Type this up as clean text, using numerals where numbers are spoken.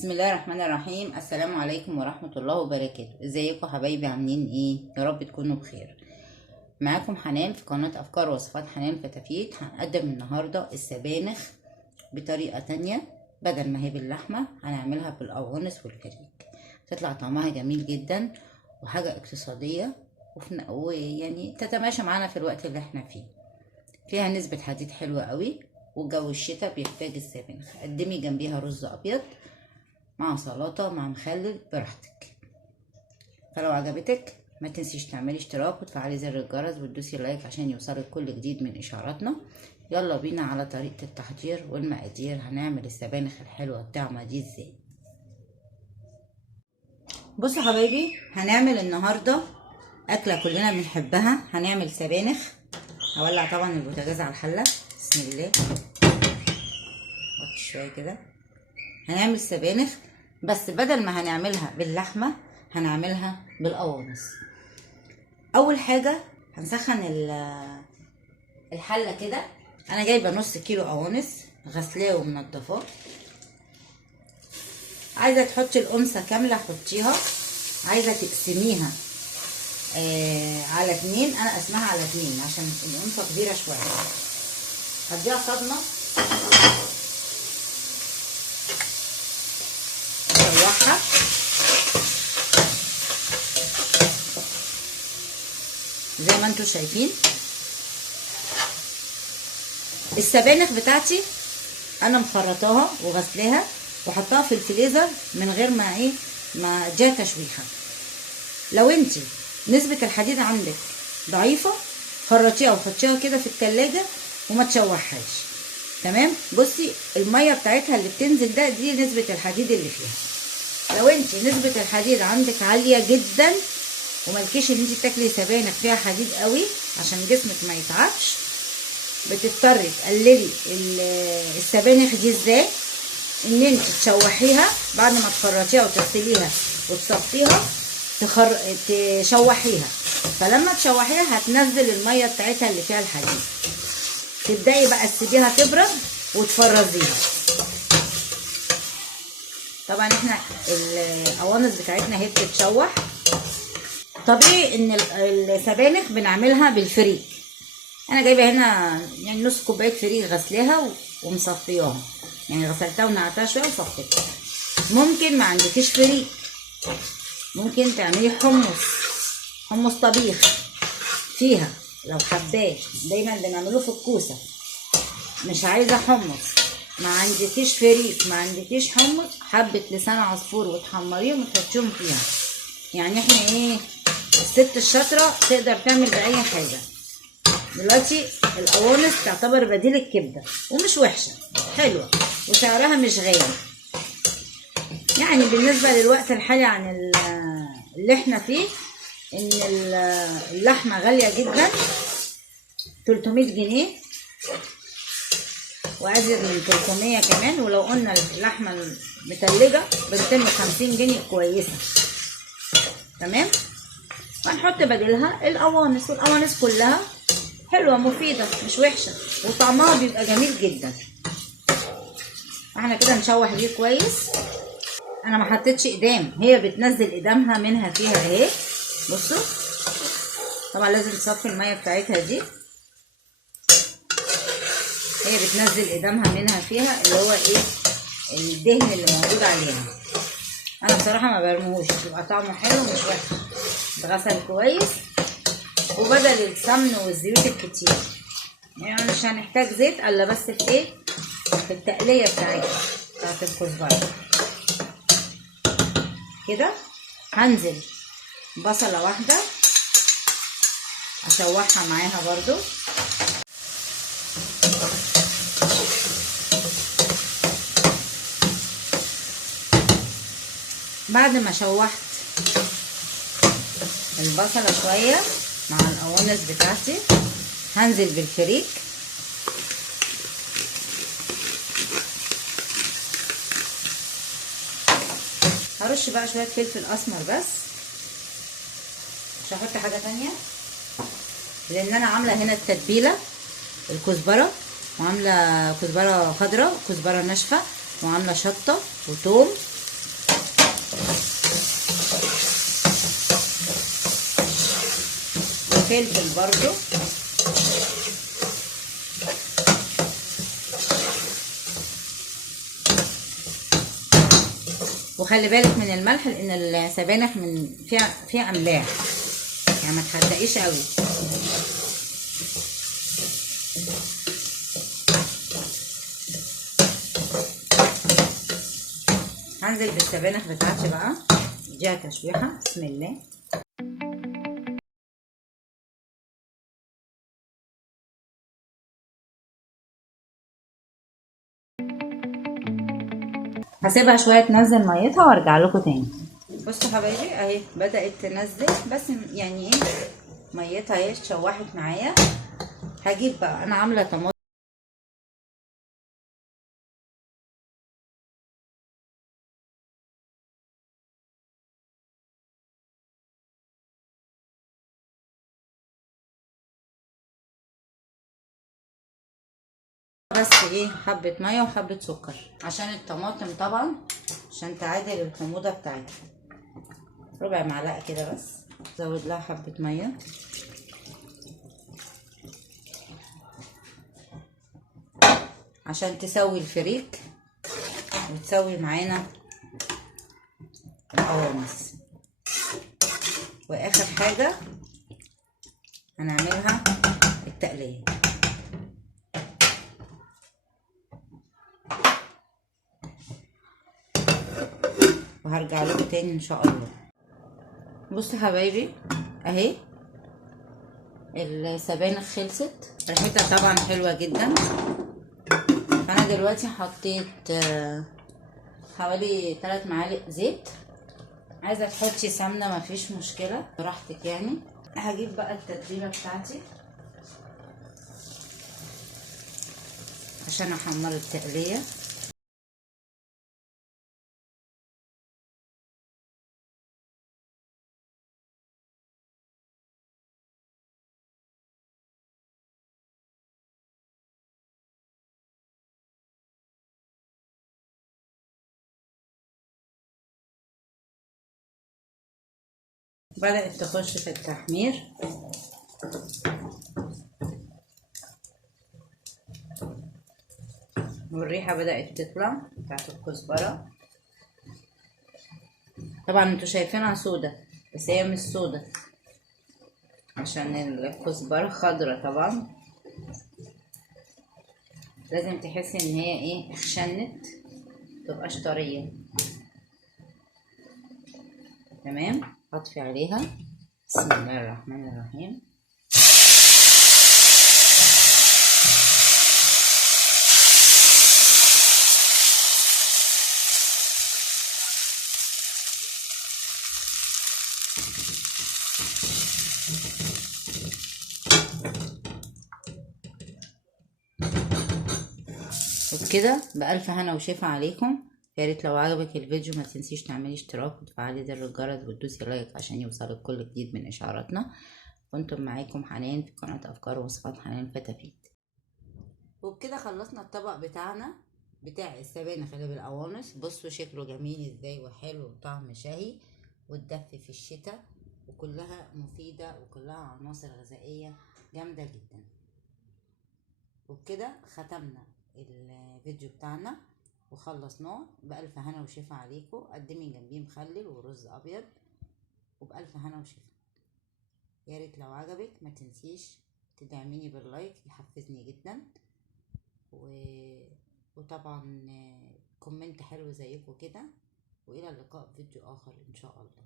بسم الله الرحمن الرحيم. السلام عليكم ورحمة الله وبركاته. ازيكم حبايبي؟ عاملين ايه؟ يا رب تكونوا بخير. معاكم حنان في قناة افكار وصفات حنان فتافيت. هنقدم النهاردة السبانخ بطريقة تانية، بدل ما هي باللحمة هنعملها بالقوانص والفريك. تطلع طعمها جميل جدا وحاجة اقتصادية ويعني تتماشى معانا في الوقت اللي احنا فيه. فيها نسبة حديد حلوة قوي، وجو الشتاء بيحتاج السبانخ. قدمي جنبيها رز ابيض مع سلطة مع مخلل براحتك. فلو عجبتك ما تنسيش تعملي اشتراك وتفعلي زر الجرس وتدوسي لايك عشان يوصلك كل جديد من اشعاراتنا. يلا بينا على طريقة التحضير والمقادير. هنعمل السبانخ الحلوة الطعمة دي ازاي؟ بصوا حبايبي، هنعمل النهاردة اكلة كلنا بنحبها. هنعمل سبانخ. هولع طبعا البوتاجاز على الحلة. بسم الله. وطي شوية كده. هنعمل سبانخ بس بدل ما هنعملها باللحمة هنعملها بالقوانص. اول حاجة هنسخن الحلة كده. انا جايبة نص كيلو قوانص غسلاه ومنضفاه. عايزة تحطي القمصة كاملة حطيها، عايزة تقسميها على 2. انا قسمها على 2 عشان القمصة كبيرة شوية. هديها صدمة اشوحها زي ما انتوا شايفين. السبانخ بتاعتي انا مخرطاها وغسلاها وحطاها في الفريزر من غير ما اديها تشويحه. لو انت نسبه الحديد عندك ضعيفه خرطيها وحطيها كده في التلاجة وما تشوحهاش. تمام. بصي الميه بتاعتها اللي بتنزل دي نسبه الحديد اللي فيها. لو انت نسبه الحديد عندك عاليه جدا وملكيش ان انت تاكلي سبانخ فيها حديد قوي عشان جسمك ما يتعبش، بتضطري تقللي السبانخ دي ازاي؟ ان انت تشوحيها بعد ما تخرطيها وتغسليها وتصفيها، تشوحيها. فلما تشوحيها هتنزل الميه بتاعتها اللي فيها الحديد. تبداي بقى تسيبيها تبرد وتفرزيها. طبعا احنا القوانص بتاعتنا هي بتتشوح. طبيعي ان السبانخ بنعملها بالفريك. انا جايبه هنا يعني نص كوبايه فريك غسلاها ومصفياها، يعني غسلتها ونقعتها شويه وصفيتها. ممكن ما عندكيش فريك ممكن تعملي حمص طبيخ فيها لو حباه. دايما بنعمله في الكوسه. مش عايزه حمص، ما عندكيش فريك، ما عندكيش حمص، حبه لسان عصفور وتحمريهم وتحطيهم فيها. يعني احنا ايه، الست الشاطره تقدر تعمل باي حاجه. دلوقتي القوانص تعتبر بديل الكبده ومش وحشه، حلوه وسعرها مش غالي. يعني بالنسبه للوقت الحالي عن اللي احنا فيه، ان اللحمه غاليه جدا، 300 جنيه وازيد من 300 كمان. ولو قلنا اللحمه المتلجه ب 250 جنيه كويسه. تمام. وهنحط بديلها القوانص، والقوانص كلها حلوه مفيده مش وحشه وطعمها بيبقى جميل جدا. احنا كده نشوح دي كويس. انا ما حطيتش اقدام، هي بتنزل اقدامها منها فيها اهي. بصوا طبعا لازم تصفي الميه بتاعتها دي. هي بتنزل اقدامها منها فيها اللي هو ايه، الدهن اللي موجود عليها. انا بصراحه ما برموهوش، بيبقى طعمه حلو مش وحش. اتغسل كويس وبدل السمن والزيوت الكتير. يعني مش هنحتاج زيت الا بس في ايه، في التقليه بتاعتها بتاعت الكزبره كده. هنزل بصله واحده اشوحها معاها برضو. بعد ما شوحت البصله شويه مع القوانص بتاعتي، هنزل بالفريك. هرش بقى شويه فلفل اسمر بس، مش هحط حاجه تانية لان انا عامله هنا التتبيله الكزبره، وعامله كزبره خضراء وكزبره ناشفه، وعامله شطه وثوم فلفل برضو، وخلي بالك من الملح لان السبانخ من فيها املاح، يعني ما تحرقيش قوي. هنزل بالسبانخ بتاعتي بقى، اديها تشويحه. بسم الله. هسيبها شويه تنزل ميتها وارجع لكم تاني. بصوا حبايبي اهي بدات تنزل، بس يعني ايه ميتها اهي اتشوحت معايا. هجيب بقى، انا عامله طماطم بس ايه حبه ميه وحبه سكر عشان الطماطم طبعا، عشان تعادل الحموضه بتاعتها. ربع معلقه كده بس، زود لها حبه ميه. عشان تسوي الفريك وتسوي معانا القوانص. واخر حاجه هنعملها التقليه. وهرجع لكم تاني ان شاء الله. بصوا حبايبي اهي السبانخ خلصت، ريحتها طبعا حلوه جدا. فانا دلوقتي حطيت حوالي 3 معالق زيت. عايزه تحطي سمنه مفيش مشكله براحتك يعني. هجيب بقى التتبيله بتاعتي عشان احمر التقليه. بدأت تخش في التحمير. والريحة بدأت تطلع بتاعت الكزبرة. طبعا انتوا شايفينها سودة بس هي مش سودة عشان الكزبرة خضرة. طبعا لازم تحسي ان هي ايه اخشنت، متبقاش طرية. تمام. هطفي عليها. بسم الله الرحمن الرحيم. وبكده بألف هنا وشفا عليكم. يا ريت لو عجبك الفيديو ما تنسيش تعملي اشتراك وتفعلي زر الجرس وتدوسي لايك عشان يوصلك كل جديد من اشعاراتنا. كنتم معاكم حنان في قناة افكار ووصفات حنان فتافيت. وبكده خلصنا الطبق بتاعنا بتاع السبانخ اللي بالقوانص. بصوا شكله جميل ازاي وحلو وطعم شهي وتدفي في الشتاء، وكلها مفيدة وكلها عناصر غذائية جامدة جدا. وبكده ختمنا الفيديو بتاعنا وخلصناه. بألف هنا وشفا عليكم. قدمي جنبيه مخلل ورز ابيض وبألف هنا وشفا. يا ريت لو عجبك ما تنسيش تدعميني باللايك يحفزني جدا، وطبعا كومنت حلو زيكم كده. والى اللقاء في فيديو اخر ان شاء الله.